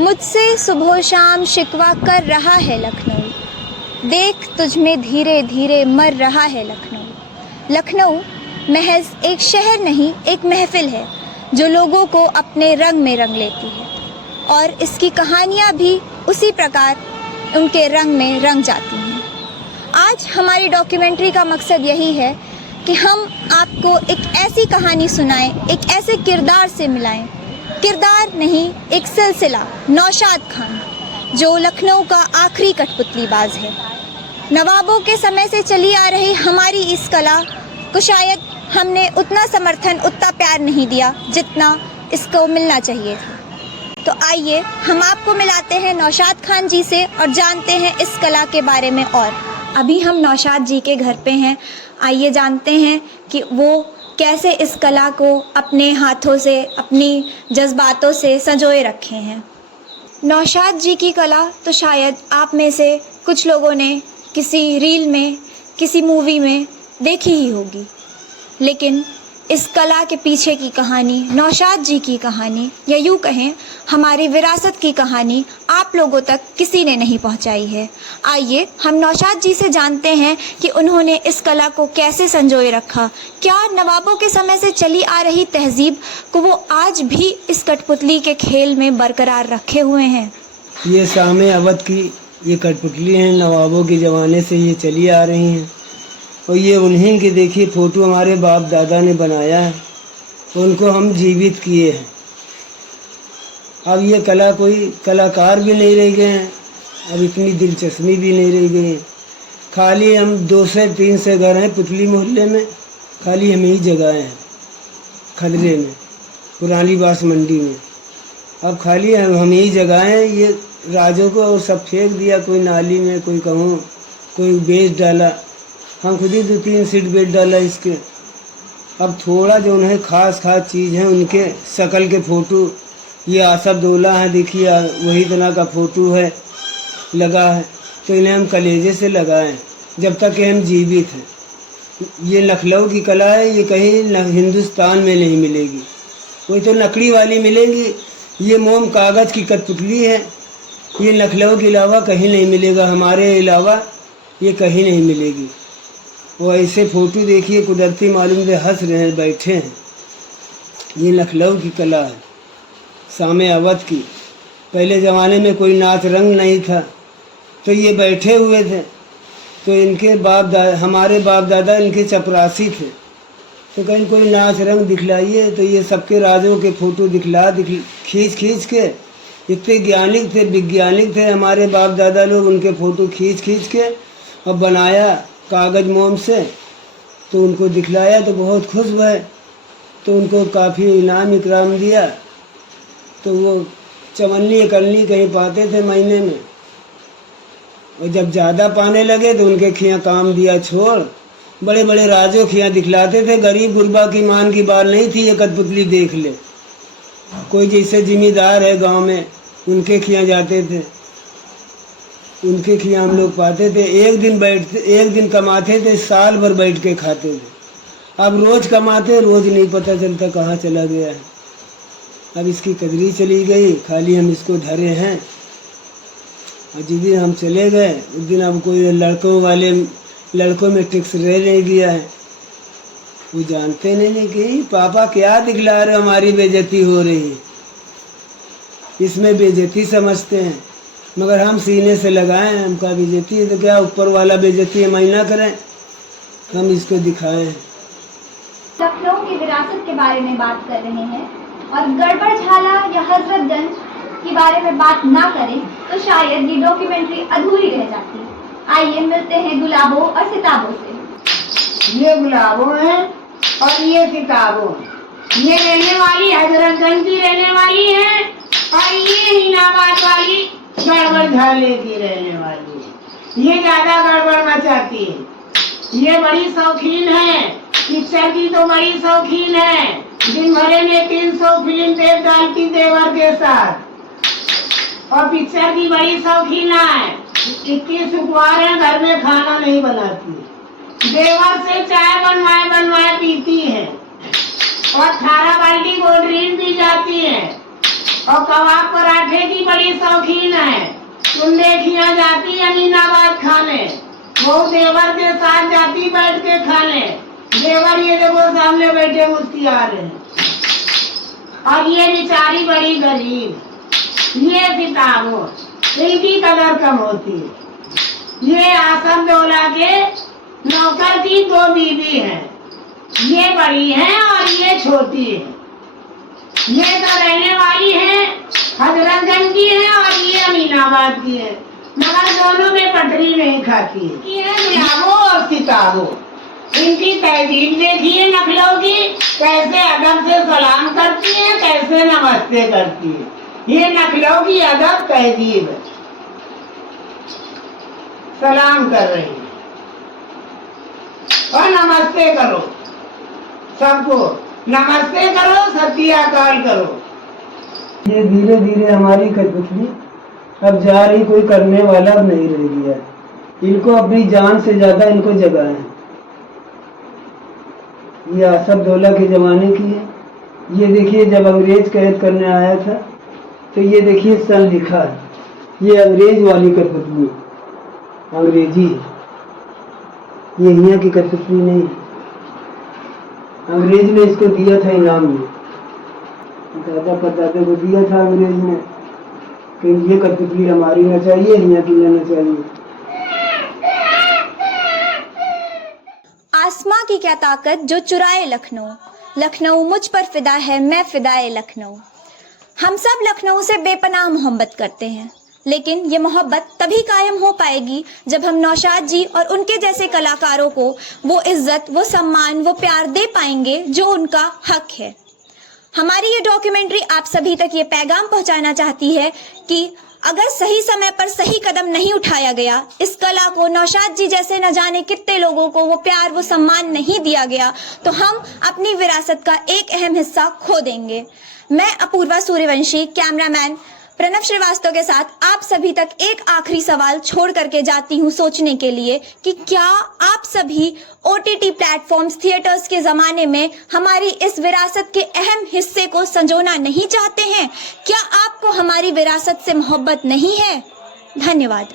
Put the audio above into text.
मुझसे सुबह शाम शिकवा कर रहा है लखनऊ, देख तुझ में धीरे धीरे मर रहा है लखनऊ। लखनऊ महज एक शहर नहीं, एक महफिल है जो लोगों को अपने रंग में रंग लेती है, और इसकी कहानियाँ भी उसी प्रकार उनके रंग में रंग जाती हैं। आज हमारी डॉक्यूमेंट्री का मकसद यही है कि हम आपको एक ऐसी कहानी सुनाएं, एक ऐसे किरदार से मिलाएं, किरदार नहीं एक सिलसिला, नौशाद खान, जो लखनऊ का आखिरी कठपुतलीबाज है। नवाबों के समय से चली आ रही हमारी इस कला को शायद हमने उतना समर्थन, उतना प्यार नहीं दिया जितना इसको मिलना चाहिए था। तो आइए हम आपको मिलाते हैं नौशाद खान जी से और जानते हैं इस कला के बारे में। और अभी हम नौशाद जी के घर पे हैं, आइए जानते हैं कि वो कैसे इस कला को अपने हाथों से, अपनी जज्बातों से संजोए रखे हैं। नौशाद जी की कला तो शायद आप में से कुछ लोगों ने किसी रील में, किसी मूवी में देखी ही होगी, लेकिन इस कला के पीछे की कहानी, नौशाद जी की कहानी, या यूँ कहें हमारी विरासत की कहानी आप लोगों तक किसी ने नहीं पहुंचाई है। आइए हम नौशाद जी से जानते हैं कि उन्होंने इस कला को कैसे संजोए रखा, क्या नवाबों के समय से चली आ रही तहजीब को वो आज भी इस कठपुतली के खेल में बरकरार रखे हुए हैं। ये शामे अवध की ये कठपुतली हैं, नवाबों के ज़माने से ये चली आ रही हैं, और ये उन्हीं के देखिए फ़ोटो हमारे बाप दादा ने बनाया है, उनको हम जीवित किए हैं। अब ये कला कोई कलाकार भी नहीं रह गए हैं, अब इतनी दिलचस्पी भी नहीं रह गई है। खाली हम 2 से 3 से घर हैं पुतली मोहल्ले में, खाली हम ही जगह हैं खदरे में, पुरानी बास मंडी में। अब खाली हम ही जगह हैं, ये राजों को और सब फेंक दिया, कोई नाली में, कोई कहूँ, कोई बेच डाला। हम खुद ही 2-3 सीट बेच डाला इसके। अब थोड़ा जो उन्हें खास चीज़ है, उनके शकल के फ़ोटो, ये आसफदौला है, देखिए वही तरह का फ़ोटो है लगा है, तो इन्हें हम कलेजे से लगाएं जब तक कि हम जीवित हैं। ये लखनऊ की कला है, ये कहीं हिंदुस्तान में नहीं मिलेगी, कोई तो लकड़ी वाली मिलेगी। ये मोम कागज़ की कठपुतली है, ये लखनऊ के अलावा कहीं नहीं मिलेगा, हमारे अलावा ये कहीं नहीं मिलेगी। वो ऐसे फ़ोटो देखिए कुदरती मालूम से हंस रहे हैं, बैठे हैं। ये लखनऊ की कला है, शामे अवध की। पहले ज़माने में कोई नाच रंग नहीं था, तो ये बैठे हुए थे, तो इनके हमारे बाप दादा इनके चपरासी थे, तो कहीं कोई नाच रंग दिखलाइए, तो ये सबके राजों के फ़ोटो खींच के, इतने ज्ञानिक थे, वैज्ञानिक थे हमारे बाप दादा लोग, उनके फ़ोटो खींच के और बनाया कागज़ मोम से, तो उनको दिखलाया तो बहुत खुश हुए, तो उनको काफ़ी इनाम इकराम दिया। तो वो चवन्नी इकल्ली कहीं पाते थे महीने में, और जब ज़्यादा पाने लगे तो उनके खियाँ काम दिया छोड़, बड़े बड़े राजों खियाँ दिखलाते थे। गरीब गुरबा की मान की बात नहीं थी, ये कठपुतली देख ले। कोई जैसे जिम्मेदार है गांव में, उनके खियाँ जाते थे, उनके खियाँ हम लोग पाते थे। एक दिन कमाते थे, साल भर बैठ के खाते थे। अब रोज़ कमाते, रोज़ नहीं पता चलता कहाँ चला गया है। अब इसकी कदरी चली गई, खाली हम इसको धरे हैं। और जिस दिन हम चले गए उस दिन अब कोई लड़कों में टिक्स रह नहीं गया है। वो जानते नहीं कि पापा क्या दिखला रहे, हमारी बेइज्जती हो रही है, इसमें बेइज्जती समझते हैं। मगर हम सीने से लगाएं, हमका बेइज्जती है तो क्या, ऊपर वाला बेइज्जती हम ना करें, हम इसको दिखाएं। लखनऊ की विरासत के बारे में बात कर रहे हैं, और गड़बड़ झाला या हजरतगंज के बारे में बात ना करें तो शायद ये डॉक्यूमेंट्री अधूरी रह जाती। आइए मिलते हैं गुलाबों और सिताबों से। ये गुलाबों हैं और ये सिताबों हैं। ये रहने वाली हजरतगंज की रहने वाली है, और ये हिनाबाद वाली गड़बड़ झाले की रहने वाली है। ये ज्यादा गड़बड़ मचाती है, ये बड़ी शौकीन है, पिक्चर की तो बड़ी शौकीन है। दिन भरे में 300 फिल्म देख डालती देवर के साथ, और पिक्चर की बड़ी शौकीन है। 21 उपवार है, घर में खाना नहीं बनाती, देवर से चाय बनवाए पीती है, और 18 बाल्टी कोल्ड ड्रिंक पी जाती है। और कबाब पराठे की बड़ी शौकीन है। तुम देखिया जाती अमीनाबाद खाने, वो देवर के साथ जाती बैठ के खाने। देवर ये देखो सामने बैठे मुस्की आ रहे हैं। और ये बेचारी बड़ी गरीब, ये किताबों इनकी कदर कम होती है। ये आसम दौला के नौकर की 2 बीवी हैं, ये बड़ी है और ये छोटी है। ये तो रहने वाली है हजरतगंज की है और ये अमीनाबाद की है, मगर दोनों में पटरी नहीं खाती है। ये मियाबो और किताबो, इनकी तहजीब देखिए नखलों की, कैसे अदब से सलाम करती है, कैसे नमस्ते करती है। ये नखलों की अदब तहजीब है। सलाम कर रही है और नमस्ते करो, सबको नमस्ते करो, सत्याकाल करो। ये धीरे धीरे हमारी कठपुतली अब जा रही, कोई करने वाला अब नहीं रह गया। इनको अपनी जान से ज्यादा इनको जगह है। ये आसफ दौला के जमाने की है। ये देखिए जब अंग्रेज कैद करने आया था तो ये देखिए सन लिखा है। ये अंग्रेज वाली कठपुतली, अंग्रेजी है, ये यहाँ की कठपुतली नहीं है। अंग्रेज ने इसको दिया था इनाम में, दादा परदादा को दिया था अंग्रेज ने कि ये कठपुतली हमारी न चाहिए, यहाँ की न चाहिए। आसमां की क्या ताकत जो चुराए लखनऊ, लखनऊ मुझ पर फिदा है, मैं फिदाए लखनऊ। हम सब लखनऊ से बेपनाह मोहब्बत करते हैं, लेकिन ये मोहब्बत तभी कायम हो पाएगी जब हम नौशाद जी और उनके जैसे कलाकारों को वो इज्जत, वो सम्मान, वो प्यार दे पाएंगे जो उनका हक है। हमारी ये डॉक्यूमेंट्री आप सभी तक ये पैगाम पहुंचाना चाहती है कि अगर सही समय पर सही कदम नहीं उठाया गया, इस कला को, नौशाद जी जैसे न जाने कितने लोगों को वो प्यार, वो सम्मान नहीं दिया गया, तो हम अपनी विरासत का एक अहम हिस्सा खो देंगे। मैं अपूर्वा सूर्यवंशी, कैमरामैन प्रणव श्रीवास्तव के साथ आप सभी तक एक आखिरी सवाल छोड़ करके जाती हूँ सोचने के लिए कि क्या आप सभी OTT प्लेटफॉर्म्स, थिएटर्स के जमाने में हमारी इस विरासत के अहम हिस्से को संजोना नहीं चाहते हैं? क्या आपको हमारी विरासत से मोहब्बत नहीं है? धन्यवाद।